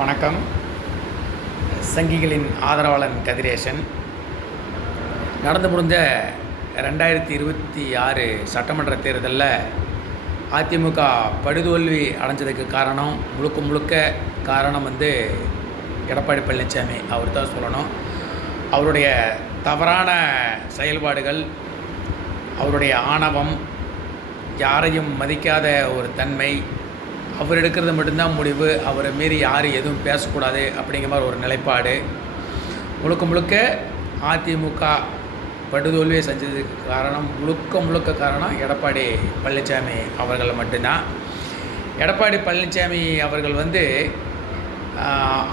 வணக்கம். சங்கிகளின் ஆதரவாளன் கதிரேசன். நடந்து முடிஞ்ச 2026 சட்டமன்ற தேர்தலில் அதிமுக படுதோல்வி அடைஞ்சதுக்கு காரணம் முழுக்க காரணம் எடப்பாடி பழனிசாமி அவர் தான் சொல்லணும். அவருடைய தவறான செயல்பாடுகள், அவருடைய ஆணவம், யாரையும் மதிக்காத ஒரு தன்மை, அவர் எடுக்கிறது மட்டும்தான் முடிவு, அவரை மீறி யாரும் எதுவும் பேசக்கூடாது அப்படிங்கிற மாதிரி ஒரு நிலைப்பாடு, முழுக்க அதிமுக படுதோல்வியை செஞ்சதுக்கு காரணம் முழுக்க காரணம் எடப்பாடி பழனிசாமி அவர்கள் மட்டும்தான். எடப்பாடி பழனிசாமி அவர்கள்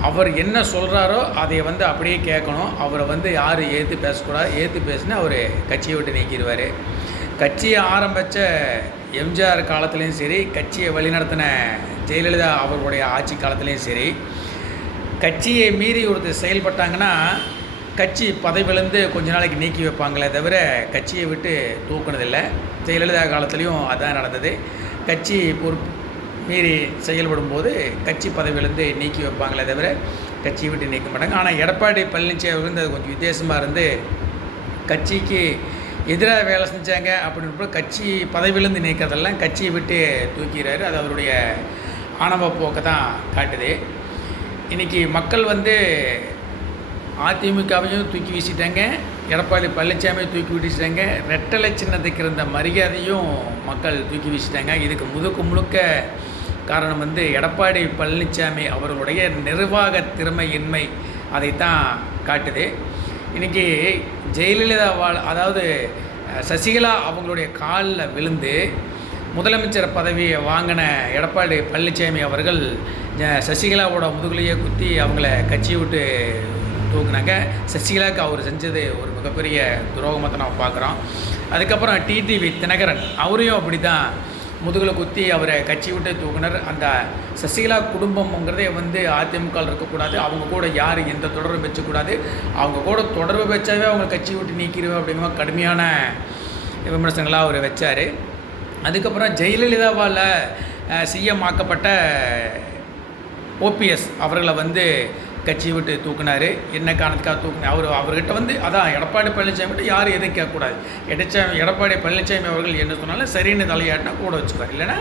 அவர் என்ன சொல்கிறாரோ அதை அப்படியே கேட்கணும். அவரை யாரும் ஏற்று பேசக்கூடாது. ஏற்று பேசினா அவர் கட்சியை விட்டு நீக்கிடுவார். கட்சியை ஆரம்பித்த எம்ஜிஆர் காலத்துலேயும் சரி, கட்சியை வழிநடத்தின ஜெயலலிதா அவர்களுடைய ஆட்சி காலத்துலேயும் சரி, கட்சியை மீறி ஒருத்தர் செயல்பட்டாங்கன்னா கட்சி பதவியிலேருந்து கொஞ்ச நாளைக்கு நீக்கி வைப்பாங்களே தவிர கட்சியை விட்டு தூக்குனதில்லை. ஜெயலலிதா காலத்துலேயும் அதுதான் நடந்தது. கட்சி பொறுப்பு மீறி செயல்படும் போது கட்சி பதவியிலேருந்து நீக்கி வைப்பாங்களே தவிர கட்சியை விட்டு நீக்க மாட்டாங்க. ஆனால் எடப்பாடி பழனிசாமி அது கொஞ்சம் வித்தியாசமாக இருந்து கட்சிக்கு எதிராக வேலை செஞ்சாங்க அப்படின்றப்ப கட்சி பதவியிலேருந்து நீக்கிறதெல்லாம் கட்சியை விட்டு தூக்கிறாரு. அது அவருடைய ஆணவ போக்கை தான் காட்டுது. இன்றைக்கி மக்கள் அதிமுகவையும் தூக்கி வீசிட்டாங்க, எடப்பாடி பழனிசாமியை தூக்கி வீசிட்டாங்க, ரெட்டலை சின்னத்துக்கு இருந்த மரியாதையும் மக்கள் தூக்கி வீசிட்டாங்க. இதுக்கு முழுக்க காரணம் எடப்பாடி பழனிசாமி அவர்களுடைய நிர்வாக திறமையின்மை அதைத்தான் காட்டுது. இன்றைக்கி ஜெயலலிதா அதாவது சசிகலா அவங்களுடைய காலில் விழுந்து முதலமைச்சர் பதவியை வாங்கின எடப்பாடி பழனிசாமி அவர்கள் சசிகலாவோட முதுகுலையே குத்தி அவங்கள கட்சியை விட்டு தூக்குனாங்க. சசிகலாவுக்கு அவர் செஞ்சது ஒரு மிகப்பெரிய துரோகமாக தான் நம்ம பார்க்குறோம். அதுக்கப்புறம் டிடிவி தினகரன் அவரையும் அப்படி தான் முதுகில் குத்தி அவரை கட்சி விட்டு தூக்குனர். அந்த சசிகலா குடும்பம்ங்கிறதே அதிமுகவில் இருக்கக்கூடாது, அவங்க கூட யார் எந்த தொடர்பு வச்சக்கூடாது, அவங்க கூட தொடர்பு வச்சாவே அவங்க கட்சி விட்டு நீக்கிடுவேன் அப்படிங்கிற கடுமையான விமர்சனங்களாக அவர் வச்சார். அதுக்கப்புறம் ஜெயலலிதாவால் சிஎம் ஆக்கப்பட்ட ஓபிஎஸ் அவர்களை கட்சியை விட்டு தூக்குனார். என்ன காரணத்துக்காக தூக்குனார்? அவர்கிட்ட அதான் எடப்பாடி பழனிசாமிகிட்ட யாரும் எதுவும் கேட்கக்கூடாது. எடப்பாடி பழனிசாமி அவர்கள் என்ன சொன்னாலும் சரின்னு தலையாட்டினா கூட வச்சுக்குவார், இல்லைன்னா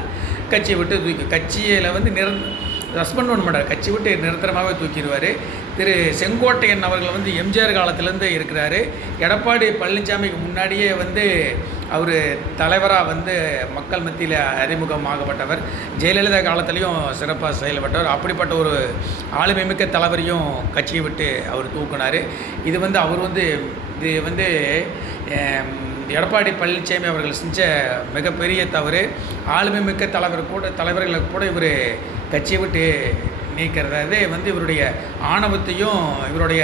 கட்சியை விட்டு கட்சியில் ரெஸ்பாண்ட் பண்ண மாட்டார், கட்சி விட்டு நிரந்தரமாகவே தூக்கிடுவார். திரு செங்கோட்டையன் அவர்கள் எம்ஜிஆர் காலத்துலேருந்து இருக்கிறாரு. எடப்பாடி பழனிசாமிக்கு முன்னாடியே அவர் தலைவராக மக்கள் மத்தியில் அறிமுகமாகப்பட்டவர். ஜெயலலிதா காலத்துலேயும் சிறப்பாக செயல்பட்டவர். அப்படிப்பட்ட ஒரு ஆளுமை மிக்க தலைவரையும் கட்சியை விட்டு அவர் தூக்கினார். இது அவர் இது எடப்பாடி பழனிசாமி அவர்கள் செஞ்ச மிகப்பெரிய தவறு. ஆளுமை மிக்க தலைவர்களை கூட இவர் கட்சியை விட்டு நீக்கிறது இவருடைய ஆணவத்தையும் இவருடைய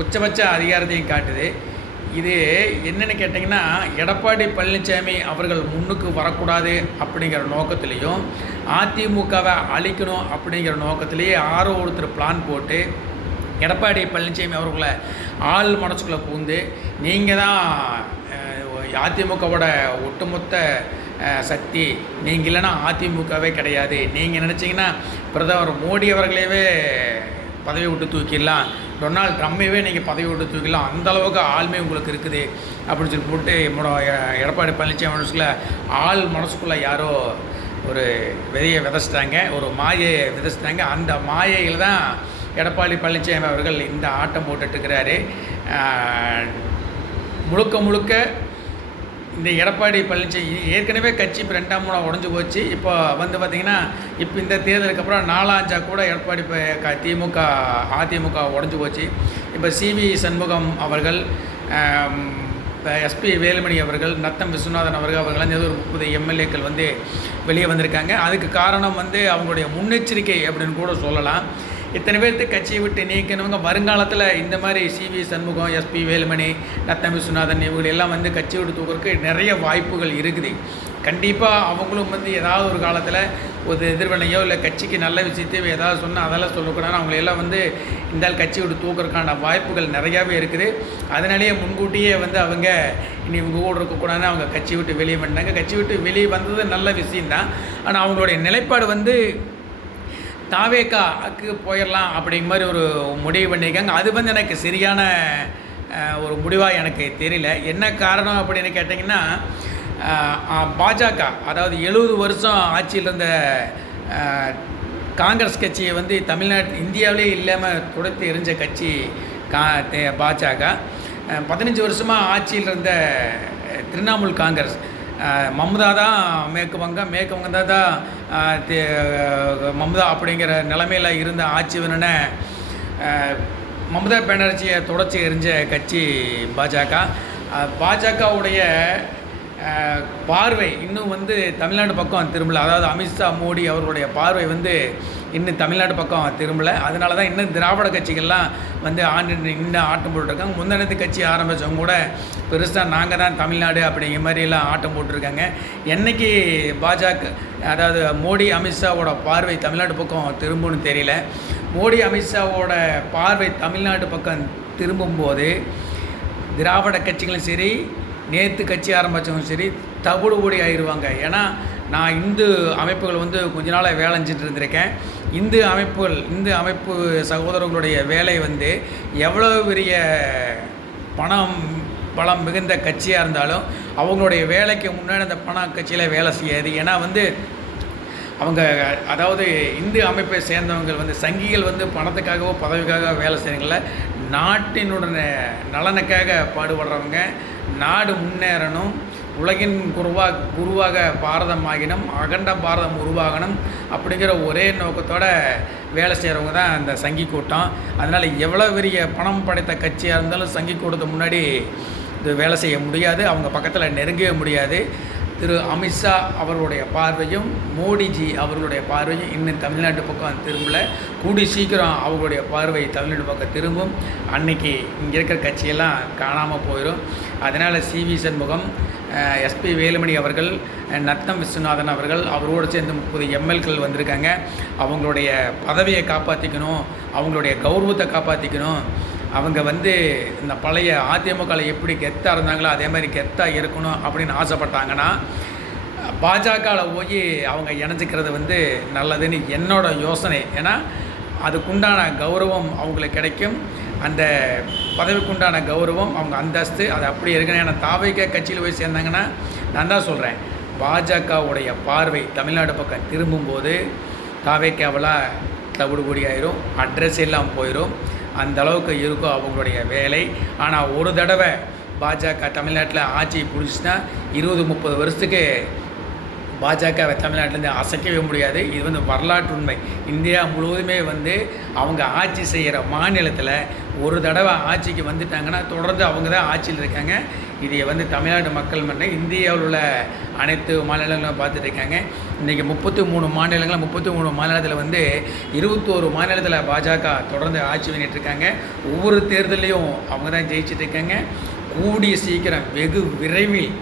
உச்சபட்ச அதிகாரத்தையும் காட்டுது. இது என்னென்னு கேட்டிங்கன்னா, எடப்பாடி பழனிசாமி அவர்கள் முன்னுக்கு வரக்கூடாது அப்படிங்கிற நோக்கத்திலையும் அதிமுகவை அழிக்கணும் அப்படிங்கிற நோக்கத்திலேயே ஒருத்தர் பிளான் போட்டு எடப்பாடி பழனிசாமி அவர்களை ஆள் மனசுக்குள்ளே பூந்து நீங்கள் தான் அதிமுகவோட ஒட்டுமொத்த சக்தி, நீங்கள் இல்லைன்னா அதிமுகவே கிடையாது, நீங்கள் நினச்சிங்கன்னா பிரதமர் மோடி அவர்களையே பதவி விட்டு தூக்கிடலாம், டொனால்ட் ட்ரம்மையவே நீங்கள் பதவி விட்டு தூக்கிடலாம், அந்தளவுக்கு ஆள்மை உங்களுக்கு இருக்குது அப்படின்னு சொல்லி போட்டு எடப்பாடி பழனிசாமி மனசுக்குள்ளே மனசுக்குள்ளே யாரோ ஒரு விதையை விதைச்சிட்டாங்க, ஒரு மாயை விதைச்சிட்டாங்க. அந்த மாயையில் தான் எடப்பாடி பழனிசாமி அவர்கள் இந்த ஆட்டம் போட்டுட்ருக்கிறாரு. முழுக்க இந்த எடப்பாடி பழனிசாமி ஏற்கனவே கட்சி இப்போ 2ஆம் மூணாக உடஞ்சி போச்சு. இப்போ பார்த்திங்கன்னா இப்போ இந்த தேர்தலுக்கு அப்புறம் 4 கூட எடப்பாடி அதிமுக உடஞ்சி போச்சு. இப்போ சிவி சண்முகம் அவர்கள், எஸ்பி வேலுமணி அவர்கள், நத்தம் விஸ்வநாதன் அவர்கள் ஏதோ ஒரு 30 எம்எல்ஏக்கள் வெளியே வந்திருக்காங்க. அதுக்கு காரணம் அவங்களுடைய முன்னெச்சரிக்கை அப்படின்னு கூட சொல்லலாம். இத்தனை பேர்த்து கட்சியை விட்டு நீக்கணுங்க. வருங்காலத்தில் இந்த மாதிரி சிவி சண்முகம், எஸ்பி வேலுமணி, நத்தம் விஸ்வநாதன் இவங்க எல்லாம் கட்சி விட்டு தூக்கிறதுக்கு நிறைய வாய்ப்புகள் இருக்குது. கண்டிப்பாக அவங்களும் ஏதாவது ஒரு காலத்தில் ஒரு எதிர்வினையோ இல்லை கட்சிக்கு நல்ல விஷயத்தையோ ஏதாவது சொன்னால் அதெல்லாம் சொல்லக்கூடாது. அவங்களையெல்லாம் இந்த கட்சி விட்டு தூக்கிறதுக்கான வாய்ப்புகள் நிறையாவே இருக்குது. அதனாலேயே முன்கூட்டியே அவங்க இனி இவங்க கூட இருக்கக்கூடாதுன்னு அவங்க கட்சி விட்டு வெளியே வந்தாங்க. கட்சி விட்டு வெளியே வந்தது நல்ல விஷயந்தான். ஆனால் அவங்களுடைய நிலைப்பாடு தாவேக்காக்கு போயிடலாம் அப்படிங்கிற மாதிரி ஒரு முடிவு பண்ணியிருக்காங்க. அது வந்து எனக்கு சரியான ஒரு முடிவாக எனக்கு தெரியல. என்ன காரணம் அப்படின்னு கேட்டிங்கன்னா, பாஜக அதாவது 70 வருஷம் ஆட்சியில் இருந்த காங்கிரஸ் கட்சியை வந்து இந்தியாவிலே இல்லாமல் துடைத்து எறிஞ்ச கட்சி பாஜக. 15 வருஷமாக ஆட்சியில் இருந்த திரிணாமுல் காங்கிரஸ், மம்தா தான் மேற்கு வங்கம் தான் மம்தா அப்படிங்கிற நிலைமையில் இருந்த ஆட்சி வேணுன மம்தா பானர்ஜியை தொடச்சி எறிஞ்ச கட்சி பாஜக. பாஜகவுடைய பார்வை இன்னும் வந்து தமிழ்நாடு பக்கம் திரும்பலை. அதாவது அமித்ஷா, மோடி அவர்களுடைய பார்வை வந்து இன்னும் தமிழ்நாடு பக்கம் திரும்பலை. அதனால தான் இன்னும் திராவிட கட்சிகள்லாம் வந்து இன்னும் ஆட்டம் போட்டுருக்காங்க. முந்தனத்து கட்சி ஆரம்பித்தவங்க கூட பெருசாக நாங்கள் தான் தமிழ்நாடு அப்படிங்கிற மாதிரிலாம் ஆட்டம் போட்டிருக்காங்க. என்றைக்கு பாஜக அதாவது மோடி, அமித்ஷாவோட பார்வை தமிழ்நாடு பக்கம் திரும்புன்னு தெரியல. மோடி, அமித்ஷாவோட பார்வை தமிழ்நாடு பக்கம் திரும்பும்போது திராவிட கட்சிகளும் சரி, நேற்று கட்சி ஆரம்பித்தவங்க சரி தவிடுபொடி ஆயிடுவாங்க. ஏன்னா நான் இந்து அமைப்புகள் வந்து கொஞ்ச நாளாக வேலை செஞ்சுட்டு இருந்திருக்கேன். இந்து அமைப்பு சகோதரர்களுடைய வேலை வந்து எவ்வளோ பெரிய பலம் மிகுந்த கட்சியாக இருந்தாலும் அவங்களுடைய வேலைக்கு முன்னாடி அந்த கட்சியில் வேலை செய்யாது. ஏன்னா வந்து அவங்க அதாவது இந்து அமைப்பை சேர்ந்தவங்க வந்து சங்கிகள் வந்து பணத்துக்காகவோ பதவிக்காக வேலை செய்கிறவங்கள, நாட்டினுடைய நலனுக்காக பாடுபடுறவங்க. நாடு முன்னேறணும், உலகின் குருவாக பாரதம் ஆகினும், அகண்ட பாரதம் உருவாகணும் அப்படிங்கிற ஒரே நோக்கத்தோடு வேலை செய்கிறவங்க தான் அந்த சங்கி கூட்டம். அதனால் எவ்வளோ பெரிய பணம் படைத்த கட்சியாக இருந்தாலும் சங்கி கூட்டத்துக்கு முன்னாடி இது வேலை செய்ய முடியாது, அவங்க பக்கத்தில் நெருங்கவே முடியாது. திரு அமித்ஷா அவர்களுடைய பார்வையும் மோடிஜி அவர்களுடைய பார்வையும் இன்னும் தமிழ்நாட்டு பக்கம் திரும்பலை. கூடி சீக்கிரம் அவர்களுடைய பார்வை தமிழ்நாட்டு பக்கம் திரும்பும். அன்னைக்கு இங்கே இருக்கிற கட்சியெல்லாம் காணாமல் போயிடும். அதனால் சிவி சண்முகம், எஸ்பி வேலுமணி அவர்கள், நத்தம் விஸ்வநாதன் அவர்கள், அவரோடு சேர்ந்து 30 எம்எல்கள் வந்திருக்காங்க. அவங்களுடைய பதவியை காப்பாற்றிக்கணும், அவங்களுடைய கௌரவத்தை காப்பாற்றிக்கணும். அவங்க வந்து இந்த பழைய அதிமுகவில் எப்படி கெத்தாக இருந்தாங்களோ அதே மாதிரி கெத்தாக இருக்கணும் அப்படின்னு ஆசைப்பட்டாங்கன்னா பாஜகவில் போய் அவங்க இணைஞ்சிக்கிறது வந்து நல்லதுன்னு என்னோட யோசனை. ஏன்னா அதுக்குண்டான கௌரவம் அவங்களுக்கு கிடைக்கும், அந்த பதவிக்குண்டான கௌரவம், அவங்க அந்தஸ்து அது அப்படி இருக்கணும். ஏன்னா தாவேக்கா கட்சியில் போய் சேர்ந்தாங்கன்னா நான் தான் சொல்கிறேன், பாஜகவுடைய பார்வை தமிழ்நாடு பக்கம் திரும்பும்போது தாவேக்காவில் தவிடுபொடி ஆயிரும், அட்ரஸ் எல்லாம் போயிடும். அந்த அளவுக்கு இருக்கும் அவங்களுடைய வேலை. ஆனால் ஒரு தடவை பாஜக தமிழ்நாட்டில் ஆட்சியை பிடிச்சின்னா 20-30 வருஷத்துக்கு பாஜகவை தமிழ்நாட்டிலேருந்து அசைக்கவே முடியாது. இது வந்து வரலாற்று உண்மை. இந்தியா முழுவதுமே வந்து அவங்க ஆட்சி செய்கிற மாநிலத்தில் ஒரு தடவை ஆட்சிக்கு வந்துட்டாங்கன்னா தொடர்ந்து அவங்க தான் ஆட்சியில் இருக்காங்க. இதை வந்து தமிழ்நாடு மக்கள் மன்றம் இந்தியாவில் உள்ள அனைத்து மாநிலங்களும் பார்த்துட்டு இருக்காங்க. இன்றைக்கி 33 மாநிலத்தில் வந்து 21 மாநிலத்தில் பாஜக தொடர்ந்து ஆட்சி பண்ணிகிட்ருக்காங்க. ஒவ்வொரு தேர்தலையும் அவங்க தான் ஜெயிச்சுட்டு இருக்காங்க. கூடிய சீக்கிரம் வெகு விரைவில்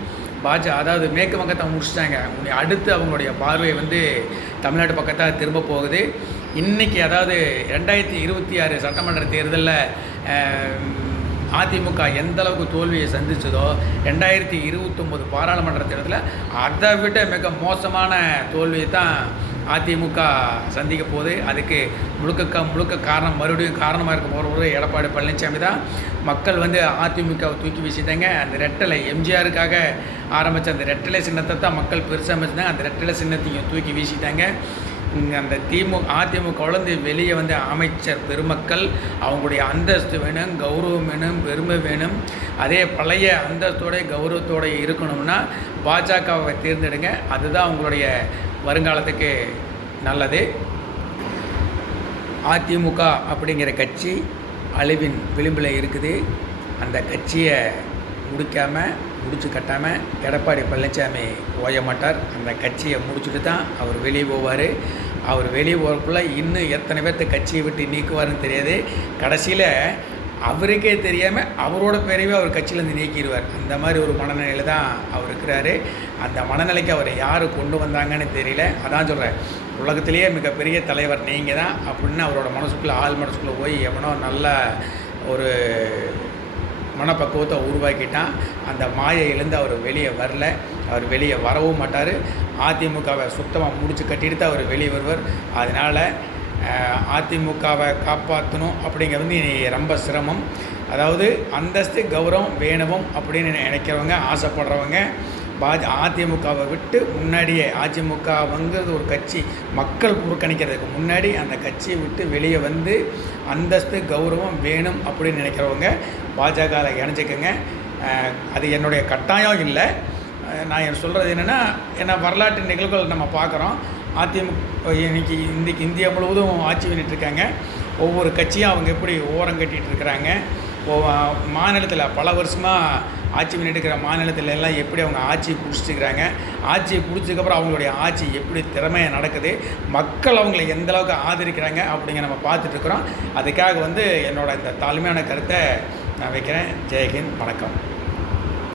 அதாவது மேற்கு வங்கத்தை முடிச்சிட்டாங்க. அடுத்து அவங்களுடைய பார்வை வந்து தமிழ்நாடு பக்கத்தாக திரும்ப போகுது. இன்றைக்கி அதாவது 2026 சட்டமன்ற தேர்தலில் அதிமுக எந்த அளவுக்கு தோல்வியை சந்திச்சதோ 2029 பாராளுமன்ற தேர்தலில் அதை விட மிக மோசமான தோல்வியை தான் அதிமுக சந்திக்க போகுது. அதுக்கு முழுக்க காரணம் மறுபடியும் காரணமாக இருக்க போகிற எடப்பாடி பழனிசாமி தான். மக்கள் வந்து அதிமுகவை தூக்கி வீசிட்டாங்க. அந்த ரெட்டலை எம்ஜிஆருக்காக ஆரம்பித்த அந்த ரெட்டலை சின்னத்தை தான் மக்கள் பெருசாக அமைச்சிட்டாங்க. அந்த ரெட்டலை சின்னத்தையும் தூக்கி வீசிட்டாங்க. அந்த அதிமுகவிலேருந்து வெளியே வந்த அமைச்சர் பெருமக்கள் அவங்களுடைய அந்தஸ்து வேணும், கௌரவம் வேணும், பெருமை வேணும். அதே பழைய அந்தஸ்தோட கௌரவத்தோடு இருக்கணும்னா பாஜகவை தேர்ந்தெடுங்க. அதுதான் அவங்களுடைய வருங்காலத்துக்கு நல்லது. அதிமுக அப்படிங்கிற கட்சி அழிவின் விளிம்பில் இருக்குது. அந்த கட்சியை முடிச்சு கட்டாமல் எடப்பாடி பழனிசாமி ஓய மாட்டார். அந்த கட்சியை முடிச்சுட்டு தான் அவர் வெளியே போவார். அவர் வெளியே போகிறக்குள்ளே இன்னும் எத்தனை பேர்த்த கட்சியை விட்டு நீக்குவார்னு தெரியாது. கடைசியில் அவருக்கே தெரியாமல் அவரோட பேரையே அவர் கட்சியிலேருந்து நீக்கிடுவார். அந்த மாதிரி ஒரு மனநிலையில் தான் அவர் இருக்கிறாரு. அந்த மனநிலைக்கு அவர் யார் கொண்டு வந்தாங்கன்னு தெரியல. அதான் சொல்கிறேன், உலகத்திலேயே மிகப்பெரிய தலைவர் நீங்கள் தான் அப்படின்னு அவரோட ஆள் மனசுக்குள்ளே போய் எவனோ நல்ல ஒரு மனப்பக்குவத்தை உருவாக்கிட்டான். அந்த மாயையிலேருந்து அவர் வெளியே வரல. அவர் வெளியே வரவும் மாட்டார். அதிமுகவை சுத்தமாக முடிச்சு கட்டிட்டு தான் அவர் வெளியே வருவார். அதனால் அதிமுகவை காப்பாற்றணும் அப்படிங்கிறது வந்து ரொம்ப சிரமம். அதாவது அந்தஸ்து, கௌரவம் வேணும் அப்படின்னு நினைக்கிறவங்க, ஆசைப்படுறவங்க அதிமுகவை விட்டு முன்னாடியே, அதிமுகங்கிறது ஒரு கட்சி மக்கள் புறக்கணிக்கிறதுக்கு முன்னாடி அந்த கட்சியை விட்டு வெளியே வந்து அந்தஸ்து, கௌரவம் வேணும் அப்படின்னு நினைக்கிறவங்க பாஜகவில் இணைஞ்சிக்கங்க. அது என்னுடைய கட்டாயம் இல்லை. நான் சொல்கிறது என்னென்னா, ஏன்னா வரலாற்று நிகழ்வுகள் நம்ம பார்க்குறோம். அதிமுக இன்றைக்கி இந்தியா முழுவதும் ஆட்சி பண்ணிகிட்ருக்காங்க. ஒவ்வொரு கட்சியும் அவங்க எப்படி ஓரம் கட்டிகிட்டு இருக்கிறாங்க. மாநிலத்தில் பல வருஷமாக ஆட்சி பண்ணிட்டு இருக்கிற மாநிலத்தில் எல்லாம் எப்படி அவங்க ஆட்சியை பிடிச்சிக்கிறாங்க, ஆட்சியை பிடிச்சதுக்கப்புறம் அவங்களுடைய ஆட்சி எப்படி திறமையாக நடக்குது, மக்கள் அவங்களை எந்தளவுக்கு ஆதரிக்கிறாங்க அப்படிங்கிற நம்ம பார்த்துட்ருக்குறோம். அதுக்காக வந்து என்னோடய இந்த தாழ்மையான கருத்தை நான் வைக்கிறேன். ஜெய்ஹிந்த், வணக்கம்.